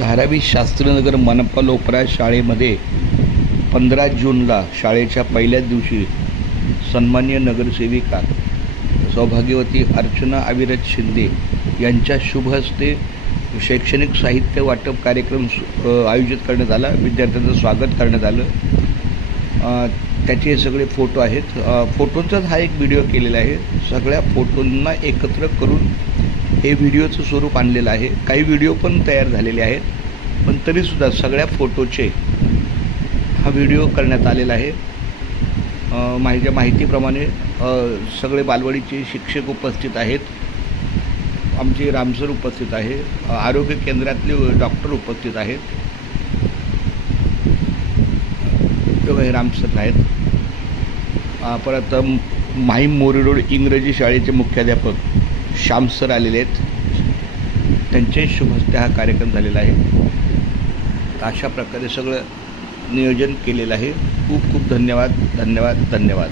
धारावी शास्त्रीनगर मनपा लोपरा शाळेमध्ये 15 जूनला शाळेच्या पहिल्याच दिवशी सन्माननीय नगरसेविका सौभाग्यवती अर्चना अविरत शिंदे यांच्या शुभ हस्ते शैक्षणिक साहित्य वाटप कार्यक्रम आयोजित करण्यात आला. विद्यार्थ्यांचं स्वागत करण्यात आलं. त्याचे हे सगळे फोटो आहेत. फोटोंचाच हा एक व्हिडिओ केलेला आहे. सगळ्या फोटोंना एकत्र करून हे व्हिडिओचं स्वरूप आणलेलं आहे. काही व्हिडिओ पण तयार झालेले आहेत, पण तरीसुद्धा सगळ्या फोटोचे हा व्हिडिओ करण्यात आलेला आहे. माझ्या माहितीप्रमाणे सगळे बालवाडीचे शिक्षक उपस्थित आहेत. आमचे रामसर उपस्थित आहे. आरोग्य केंद्रातले डॉक्टर उपस्थित आहेत. तेव्हा हे रामसर आहेत. परत माहीम मोरी रोड इंग्रजी शाळेचे मुख्याध्यापक श्याम सर आलेले आहेत. त्यांच्याही शुभ हस्ते हा कार्यक्रम झालेला आहे. अशा प्रकारे सगळं नियोजन केलेलं आहे. खूप खूप धन्यवाद धन्यवाद धन्यवाद.